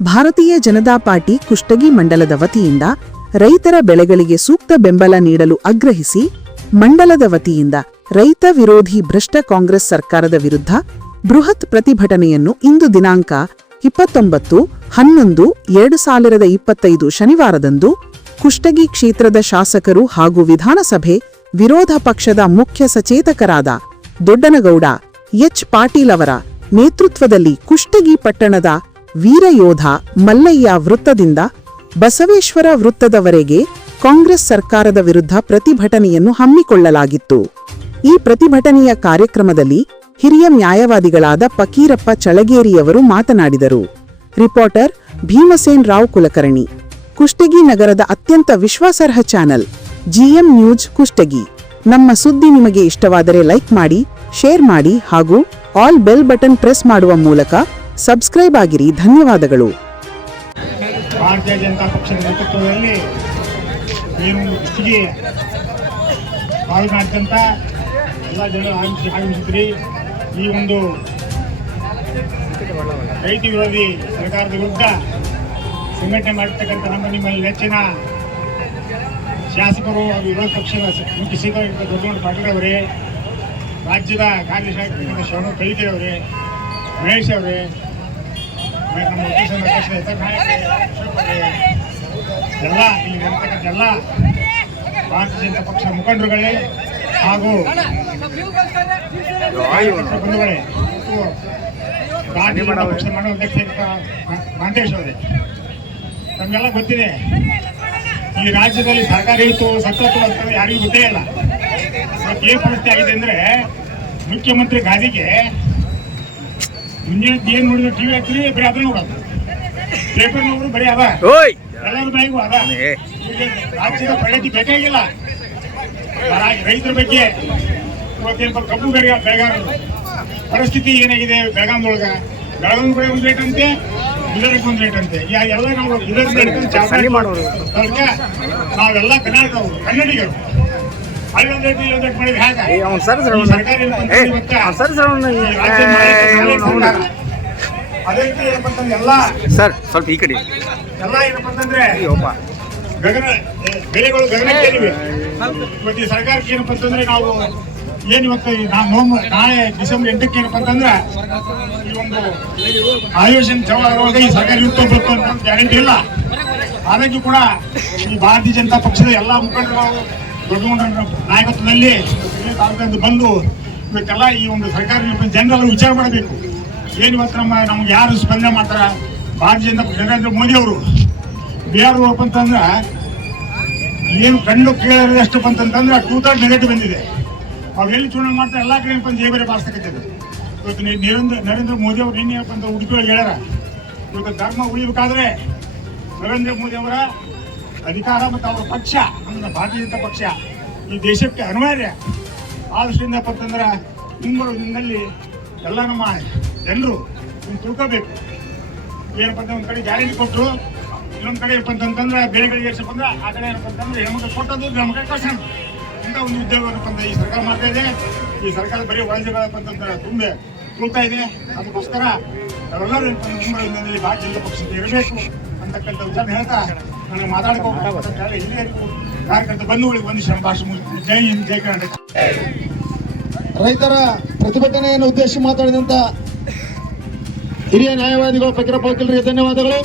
ಭಾರತೀಯ ಜನತಾ ಪಾರ್ಟಿ ಕುಷ್ಟಗಿ ಮಂಡಲದ ವತಿಯಿಂದ ರೈತರ ಬೆಳೆಗಳಿಗೆ ಸೂಕ್ತ ಬೆಂಬಲ ನೀಡಲು ಆಗ್ರಹಿಸಿ ಮಂಡಲದ ವತಿಯಿಂದ ರೈತ ವಿರೋಧಿ ಭ್ರಷ್ಟ ಕಾಂಗ್ರೆಸ್ ಸರ್ಕಾರದ ವಿರುದ್ಧ ಬೃಹತ್ ಪ್ರತಿಭಟನೆಯನ್ನು ಇಂದು ದಿನಾಂಕ ಇಪ್ಪತ್ತೊಂಬತ್ತು, ಹನ್ನೊಂದು, ಎರಡು ಸಾವಿರದ ಇಪ್ಪತ್ತೈದು ಶನಿವಾರದಂದು ಕುಷ್ಟಗಿ ಕ್ಷೇತ್ರದ ಶಾಸಕರು ಹಾಗೂ ವಿಧಾನಸಭೆ ವಿರೋಧ ಪಕ್ಷದ ಮುಖ್ಯ ಸಚೇತಕರಾದ ದೊಡ್ಡನಗೌಡ ಎಚ್ ಪಾಟೀಲ್ ಅವರ ನೇತೃತ್ವದಲ್ಲಿ ಕುಷ್ಟಗಿ ಪಟ್ಟಣದ ವೀರಯೋಧ ಮಲ್ಲಯ್ಯ ವೃತ್ತದಿಂದ ಬಸವೇಶ್ವರ ವೃತ್ತದವರೆಗೆ ಕಾಂಗ್ರೆಸ್ ಸರ್ಕಾರದ ವಿರುದ್ಧ ಪ್ರತಿಭಟನೆಯನ್ನು ಹಮ್ಮಿಕೊಳ್ಳಲಾಗಿತ್ತು. ಈ ಪ್ರತಿಭಟನೆಯ ಕಾರ್ಯಕ್ರಮದಲ್ಲಿ ಹಿರಿಯ ನ್ಯಾಯವಾದಿಗಳಾದ ಫಕೀರಪ್ಪ ಚಳಗೇರಿಯವರು ಮಾತನಾಡಿದರು. ರಿಪೋರ್ಟರ್ ಭೀಮಸೇನ್ ರಾವ್ ಕುಲಕರ್ಣಿ, ಕುಷ್ಟಗಿ ನಗರದ ಅತ್ಯಂತ ವಿಶ್ವಾಸಾರ್ಹ ಚಾನೆಲ್, ಜಿಎಂ ನ್ಯೂಸ್ ಕುಷ್ಟಗಿ. ನಮ್ಮ ಸುದ್ದಿ ನಿಮಗೆ ಇಷ್ಟವಾದರೆ ಲೈಕ್ ಮಾಡಿ ಶೇರ್ ಮಾಡಿ ಹಾಗೂ ಆಲ್ ಬೆಲ್ ಬಟನ್ ಪ್ರೆಸ್ ಮಾಡುವ ಮೂಲಕ ಸಬ್ಸ್ಕ್ರೈಬ್ ಆಗಿರಿ. ಧನ್ಯವಾದಗಳು. ಭಾರತೀಯ ಜನತಾ ಪಕ್ಷದ ನೇತೃತ್ವದಲ್ಲಿ ಏನು ತಾಲೂಕಿನಾದ್ಯಂತ ಎಲ್ಲ ಜನರು ಆಗಮಿಸಿ ಆಗಮಿಸಿದ್ರಿ ಈ ಒಂದು ರೈತ ವಿರೋಧಿ ಸರ್ಕಾರದ ವಿರುದ್ಧ ಸಂಘಟನೆ ಮಾಡಿರ್ತಕ್ಕಂಥ ನಮ್ಮ ನಿಮ್ಮಲ್ಲಿ ನೆಚ್ಚಿನ ಶಾಸಕರು ಹಾಗೂ ವಿರೋಧ ಪಕ್ಷದ ಮುಖ್ಯ ದೊಡ್ಡ ಪಾಟೀಲ್ ಅವರೇ ರಾಜ್ಯದ ಕಾರ್ಯಶಾಲೆ ಶರಣ ಕೈತೆ ಅವರೇ ಮಹೇಶ್ ಅವರೇ ನಮ್ಮ ಎಲ್ಲ ಇಲ್ಲಿ ಇರತಕ್ಕಂಥ ಎಲ್ಲ ಭಾರತೀಯ ಜನತಾ ಪಕ್ಷದ ಮುಖಂಡರುಗಳೇ ಹಾಗೂ ಬಂಧುಗಳೇ ಭಾರತೀಯ ಜನತಾ ಪಕ್ಷದ ಅಧ್ಯಕ್ಷ ಮಹಂತೇಶ್ ಅವರೇ, ನಮಗೆಲ್ಲ ಗೊತ್ತಿದೆ. ಈ ರಾಜ್ಯದಲ್ಲಿ ಸರ್ಕಾರ ಇತ್ತು ಸತ್ತತ್ತು ಯಾರಿಗೂ ಗೊತ್ತೇ ಇಲ್ಲ. ಏನು ಪರಿಸ್ಥಿತಿ ಆಗಿದೆ ಅಂದ್ರೆ ಮುಖ್ಯಮಂತ್ರಿ ಗಾದಿಗೆ ಮುಂಜಾನೆ ಏನ್ ನೋಡಿದ್ರು ಟಿವಿ ಹಾಕ್ತೀವಿ ಬರೀ ಅದನ್ನ ನೋಡೋದು ಪೇಪರ್ ನೋಡಿದ್ರು ಬರೀ ಅದ ಎಲ್ಲರ ಬಾಯಿಗೂ ಅದ ರಾಜ್ಯದ ಪ್ರಗತಿ ಬೇಕಾಗಿಲ್ಲ ರೈತರ ಬಗ್ಗೆ ಇವತ್ತೇನಪ್ಪ ಕಬ್ಬು ಬೆಳೆಗ ಬೆಳಗಾರ ಪರಿಸ್ಥಿತಿ ಏನಾಗಿದೆ ಬೆಳಗಾಂದೊಳಗ ಬೆಳಗಾಂ ಬೆಳೆ ಒಂದು ರೇಟ್ ಅಂತೆ ಇದರಕ್ಕೆ ಒಂದು ರೇಟ್ ಅಂತೆ ಎಲ್ಲ ನಾವು ಚಾಪೆ ನಾವೆಲ್ಲ ಕರ್ನಾಟಕವರು ಕನ್ನಡಿಗರು ಅವ್ನ್ ಸರಿ ಸರ್ ಅವ್ನು. ಸರಿ. ಅದೇ ರೀತಿ ಏನಪ್ಪ ಅಂತಂದ್ರೆ ಎಲ್ಲ ಸರ್ ಸ್ವಲ್ಪ ಈ ಕಡೆ ಎಲ್ಲ ಏನಪ್ಪ ಅಂತಂದ್ರೆ ಗಗನ ಏ, ಬೆಲೆಗಳು ಗಗನಕ್ಕೇರಿವೆ ಇವತ್ತು ಈ ಸರ್ಕಾರಕ್ಕೆ ಏನಪ್ಪ ಅಂತಂದ್ರೆ ನಾವು ಏನ್ ಇವತ್ತು ಈ ನಾ- ನಾಳೆ ಡಿಸೆಂಬರ್ ಎಂಟಕ್ಕೆ ಏನಪ್ಪ ಅಂತಂದ್ರೆ ಈ ಒಂದು ಆಯೋಜನೆ ಜವಾಬ್ದಾರಿ ಈ ಸರ್ಕಾರ ಯುಕ್ತ ಬರುತ್ತೋ ಅಂತ ಗ್ಯಾರಂಟಿ ಇಲ್ಲ ಆದಾಗ್ಯೂ ಕೂಡ ಈ ಭಾರತೀಯ ಜನತಾ ಪಕ್ಷದ ಎಲ್ಲಾ ಮುಖಂಡರು ದೊಡ್ಡ ಮುಖಂಡರ ನಾಯಕತ್ವದಲ್ಲಿ ತಾಲೂಕಿನಿಂದ ಬಂದು ಇವತ್ತೆಲ್ಲ ಈ ಒಂದು ಸರ್ಕಾರ ಜನರೆಲ್ಲ ವಿಚಾರ ಮಾಡಬೇಕು. ಏನು ಇವತ್ತು ನಮ್ಮ ನಮ್ಗೆ ಯಾರು ಸ್ಪಂದನೆ ಮಾಡ್ತಾರ? ಭಾರತೀಯ ಜನತಾ ನರೇಂದ್ರ ಮೋದಿ ಅವರು. ಬಿಹಾರ ಹೋಗಪ್ಪ ಅಂತಂದ್ರೆ ಏನು ಕಣ್ಣು ಕೇಳಿದಷ್ಟು ಬಂತಂತಂದ್ರೆ ಟೂ ತರ್ಡ್ ನೆಗೆಟಿವ್ ಬಂದಿದೆ. ಎಲ್ಲಿ ಚುನಾವಣೆ ಮಾಡ್ತಾರೆ ಎಲ್ಲ ಕಡೆ ಬಂದು ಜೈಬೇರೆ ಬಾರಿಸ್ತಕ್ಕಂಥದ್ದು. ಇವತ್ತು ನರೇಂದ್ರ ನರೇಂದ್ರ ಮೋದಿ ಅವರು ಏನೇ ಅಂತ ಉಡುಪಿ ಹೇಳ್ಯಾರ. ಇವತ್ತು ಧರ್ಮ ಉಳಿಬೇಕಾದ್ರೆ ನರೇಂದ್ರ ಮೋದಿ ಅವರ ಅಧಿಕಾರ ಮತ್ತು ಅವರ ಪಕ್ಷ ಅಂದ್ರೆ ಭಾರತೀಯ ಜನತಾ ಪಕ್ಷ, ಈ ದೇಶಕ್ಕೆ ಅನಿವಾರ್ಯ. ಆ ದೃಷ್ಟಿಯಿಂದ ಅಂತಂದ್ರೆ ಮುಂಬರುವ ನಿಮ್ಮಲ್ಲಿ ಎಲ್ಲ ನಮ್ಮ ಜನರು ನಿಮ್ಮ ತಿಳ್ಕೋಬೇಕು. ಏನಪ್ಪ ಅಂತ ಒಂದು ಕಡೆ ಗ್ಯಾರಂಟಿ ಕೊಟ್ಟರು, ಇನ್ನೊಂದು ಕಡೆ ಏನಪ್ಪ ಅಂತಂದ್ರೆ ಬೆಳೆಗಳಿಗೆ ಏನಪ್ಪ ಅಂದ್ರೆ ಆ ಕಡೆ ಏನಪ್ಪ ಅಂತಂದ್ರೆ ಹೆಣ್ಮಕ್ಳು ಕೊಟ್ಟದ್ದು ನಮ್ಗೆ ಕಳ್ಸೋಣ. ಇಂಥ ಒಂದು ಉದ್ಯೋಗ ಏನಪ್ಪ ಅಂದ್ರೆ ಈ ಸರ್ಕಾರ ಮಾಡ್ತಾ ಇದೆ. ಈ ಸರ್ಕಾರ ಬರೀ ವಾಣಿಜ್ಯಗಳಪ್ಪ ಅಂತಂದ್ರೆ ತುಂಬೆ ತುಳ್ತಾ ಇದೆ. ಅದಕ್ಕೋಸ್ಕರ ನಾವೆಲ್ಲರೂ ದಿನದಲ್ಲಿ ಭಾರತೀಯ ಜನತಾ ಪಕ್ಷದ ಇರಬೇಕು ಅಂತಕ್ಕಂಥ ವಿಚಾರ ಹೇಳ್ತಾ ಕಾರ್ಯಕರ್ತ ಬಂಧುಗಳಿಗೆ ಭಾಷೆ ಜೈ ರೈತರ ಪ್ರತಿಭಟನೆಯನ್ನು ಉದ್ದೇಶಿಸಿ ಮಾತಾಡಿದಂತ ಹಿರಿಯ ನ್ಯಾಯವಾದಿಗಳು ಫಕೀರಪ್ಪ ವಕೀಲರಿಗೆ ಧನ್ಯವಾದಗಳು.